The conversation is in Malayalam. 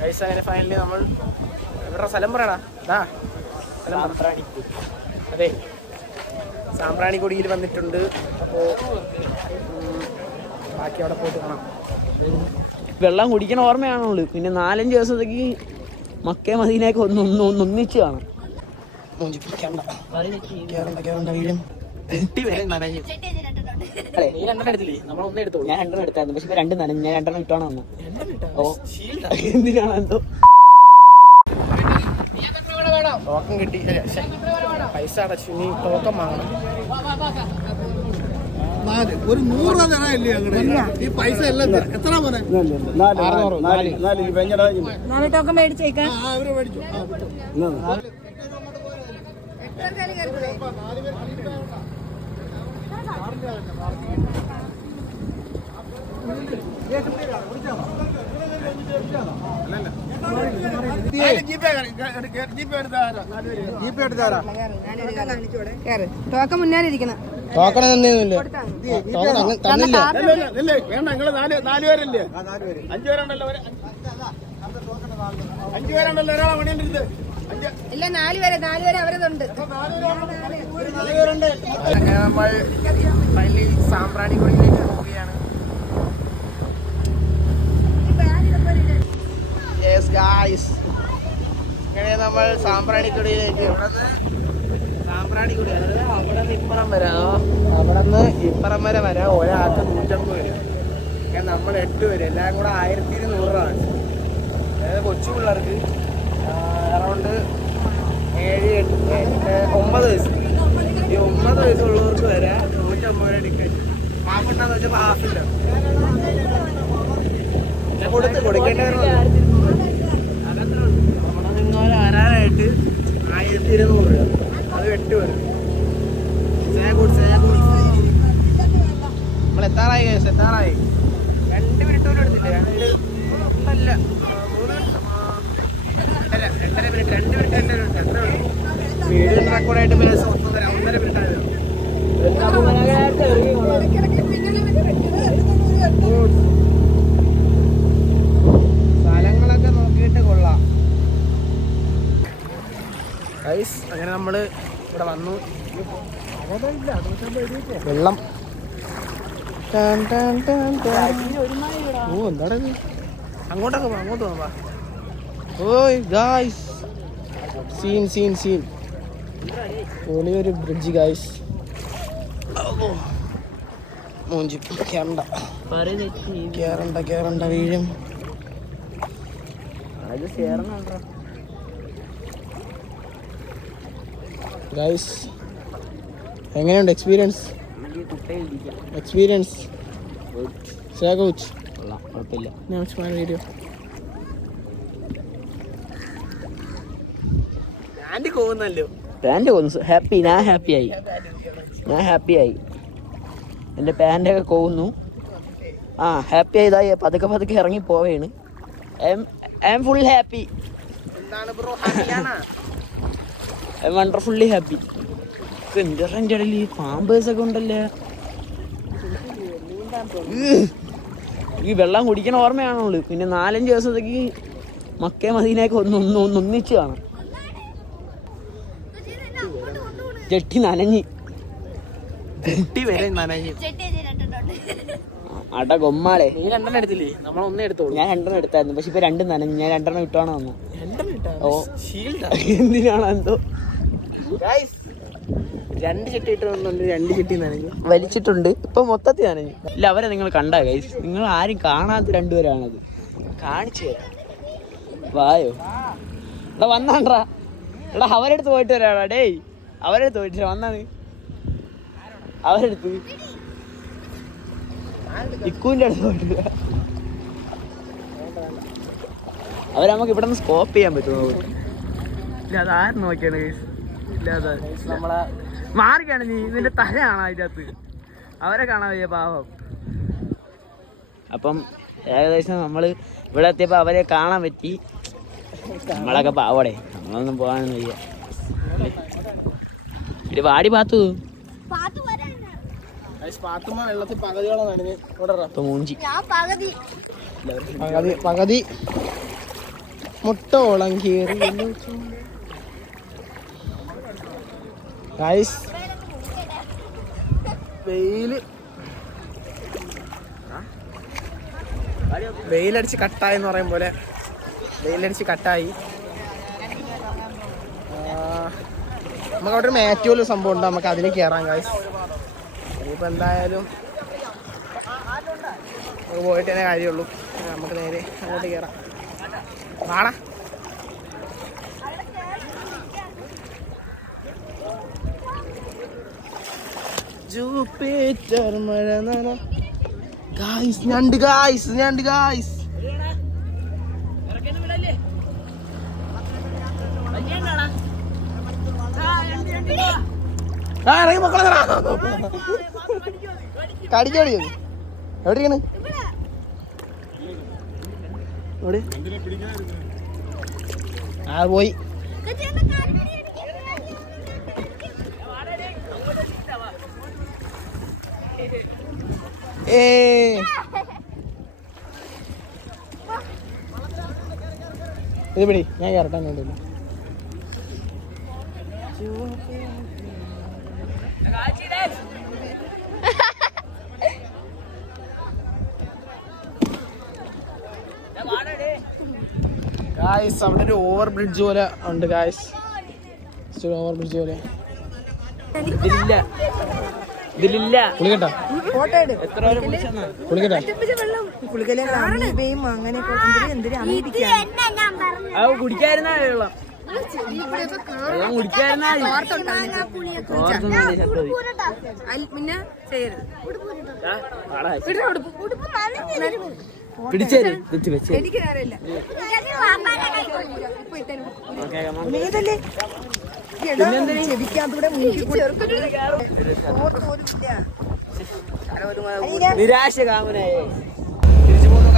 ഗൈസ് അങ്ങനെ ഫൈനലി നമ്മൾ ഇവരുടെ സ്ഥലം പറയടാ അതെ സാമ്പ്രാണിക്കൊടിയിൽ വന്നിട്ടുണ്ട്. അപ്പോൾ ബാക്കി അവിടെ പോയിട്ട് കാണാം. വെള്ളം കുടിക്കണ ഓർമ്മയാണുള്ളൂ. പിന്നെ 4-5 ദിവസത്തേക്ക് മക്കേ മദീനയൊക്കെ ഒന്നിച്ച് കാണാം. ഞാൻ 2 എടുത്തായിരുന്നു. പക്ഷെ 2 നനഞ്ഞു. ഞാൻ 2 ഇട്ടാണ് വന്നു. എന്തിനാണ് എന്തോ ടോക്കൺ കിട്ടി. പൈസ അടച്ചു. ഇനി ടോക്കൺ വാങ്ങണം. ഒരു 100 തരാല്ലേ ഈ പൈസ എല്ലാം എത്ര പോലെ 4 ടോക്കൺ മേടിച്ചേക്കാം. അവര് മേടിച്ചു. ടോക്കൺ മുന്നേറിയിരിക്കണം. ടോക്കൺ തന്നെയൊന്നുമില്ല. വേണ്ട നിങ്ങള് 4 പേരല്ലേ? 5 പേരുണ്ടല്ലോ. 5 പേരുണ്ടല്ലോ. ഒരാളെ പണിയുണ്ട്. ഇല്ല 4 പേരെ അവരതുണ്ട്. അങ്ങനെ നമ്മൾ ഫൈനലി സാമ്പ്രാണിക്കൊടിയിലേക്ക് പോവുകയാണ്. അങ്ങനെ നമ്മൾ സാമ്പ്രാണിക്കൊടിയിലേക്ക് സാമ്പ്രാണിക്കൊടി അതായത് അവിടെ നിന്ന് ഇപ്പുറം വരെ ഒരാൾക്ക് 150 വരും. അങ്ങനെ നമ്മൾ 8 പേര് എല്ലാം കൂടെ 1200 രൂപ. അതായത് കൊച്ചു പിള്ളേർക്ക് അറൗണ്ട് 7, 8, 9 വയസ്സ്. ഈ 9 വയസ്സുള്ളവർക്ക് വരെ 150 രൂപ ടിക്കറ്റ്. ഹാഫ് ഉണ്ടാന്ന് വെച്ചപ്പോൾ ഹാഫില്ല. കൊടുക്കേണ്ടവരുണ്ട്. നിങ്ങൾ വരാനായിട്ട് 1200 രൂപ. അത് 8 പേര്. നമ്മൾ എത്താറായി 2 മിനിറ്റ് പോലും എടുത്തില്ല. 2 മിനിറ്റ് 2 മിനിറ്റ് എത്ര വീഡിയോ റെക്കോർഡായിട്ട് 1.5 മിനിറ്റ് ആയിരുന്നു. സ്ഥലങ്ങളൊക്കെ നോക്കിയിട്ട് കൊള്ളാം. ഗൈസ് അങ്ങനെ നമ്മൾ ഇവിടെ വന്നു. വെള്ളം എന്താണ് അങ്ങോട്ട് പോവാ. ഓയ് ഗായ്സ് സീൻ ഒരു ബ്രിഡ്ജ് ഗായ്സ്. മൂഞ്ചി കേറണ്ട വീഴും. ഗായ്സ് എങ്ങനെയുണ്ട് എക്സ്പീരിയൻസ്? വീഡിയോ ഞാൻ ഹാപ്പിയായി. എൻ്റെ പാൻ്റൊക്കെ കോവുന്നു. ഹാപ്പി ആയതായി. പതുക്കെ ഇറങ്ങി പോവേണ്. I am full happy. Wonderfully happy. എൻ്റെ ഇടയിൽ പാമ്പേഴ്സൊക്കെ ഉണ്ടല്ലേ. ഈ വെള്ളം കുടിക്കണ ഓർമ്മയാണുള്ളൂ. പിന്നെ 4-5 ദിവസത്തേക്ക് മക്കേ മദീനയൊക്കെ ഒന്നിച്ച് കാണാം. ജെട്ടി നനഞ്ഞ് അട ഗൊമ്മാളെ. നീ 2 എടുത്തില്ലേ? നമ്മൾ 1 എടുത്തോളൂ. ഞാൻ 2 എടുത്തായിരുന്നു. പക്ഷെ ഇപ്പൊ 2 നനഞ്ഞ്. ഞാൻ 2 ഇട്ടാണ് വന്നു. എന്തിനാണ് എന്തോ 2 ചെട്ടി ഇട്ട് വന്നുണ്ട്. 2 ചെട്ടി നനഞ്ഞു വലിച്ചിട്ടുണ്ട്. ഇപ്പൊ മൊത്തത്തിൽ നനഞ്ഞു. ഇല്ല അവരെ നിങ്ങൾ കണ്ടാ ഗൈസ്? നിങ്ങൾ ആരും കാണാത്ത 2 പേരാണത്. കാണിച്ചു തരാം. വായോ എടാ വന്നാണ്ടാ. എടാ അവരെടുത്ത് പോയിട്ട് വരാടാ. ഡേയ് അവരെടുത്ത് പോയിട്ട് വന്നാണ്. അവരെടുത്ത് ഇക്കൂൻ്റെ അടുത്ത് പോയിട്ട് അവരെ നമുക്ക് ഇവിടെ നിന്ന് സ്കോപ്പ് ചെയ്യാൻ പറ്റുമോ? ഇല്ല അതാരും നോക്കിയാണ് ഗൈസ്. ഇല്ലാതെ നമ്മളെ മാറിക്കാണ്. നീ നിന്റെ തലയാണ് അതിനകത്ത്. അവരെ കാണാൻ വയ്യ പാവം. അപ്പം ഏകദേശം നമ്മൾ ഇവിടെ എത്തിയപ്പോൾ അവരെ കാണാൻ പറ്റി. നമ്മളൊക്കെ പാവടെ. നമ്മളൊന്നും പോകാനൊന്നും വയ്യ. ഇത് വാടി പാത്തു വെള്ളത്തിൽ പകുതിയോളം നനഞ്ഞ് മൂഞ്ചി പകുതി മുട്ടോളം കീറി ഗൈസ്. വെയിലടിച്ച് കട്ടായി എന്ന് പറയും പോലെ വെയിലടിച്ച് കട്ടായി. നമുക്ക് അവിടെ ഒരു മാറ്റുപോലും സംഭവം ഉണ്ട്, നമുക്ക് അതിന് കയറാം ഗൈസ്. ഇനിയിപ്പോൾ എന്തായാലും നമുക്ക് പോയിട്ട് തന്നെ കാര്യമുള്ളൂ. നമുക്ക് നേരെ അങ്ങോട്ട് കയറാം. കാണാ ജൂപ്പിറ്റർ മഴ നന ഗായ്സ്. ഞണ്ട് ഗായ്സ്, ഞണ്ട് ഗായ്സ്. ഇറങ്ങി മക്കളെ കടിച്ചോടി. എവിടെയാണ് ആ പോയി. ഇത് പിടി, ഞാൻ കയറട്ടാൻ വേണ്ടിയില്ല. ഗായ്സ് അവിടെ ഒരു ഓവർ ബ്രിഡ്ജ് പോലെ ഉണ്ട് ഗായ്സ്. ഓവർ ബ്രിഡ്ജ് പോലെ ഇതിലില്ല. കുളിക്കട്ടാ? എത്ര വരെ കുളിക്കട്ടെ? അത് കുടിക്കായിരുന്നാ വെള്ളം കുടിക്കായിരുന്നാ പിന്നെ ചെയ്യരുത്. പിടിച്ചേര് വെച്ച് എനിക്ക് അറിയില്ല. നിരാശ കാമനായേ. തിരിച്ചു പോകുന്നു.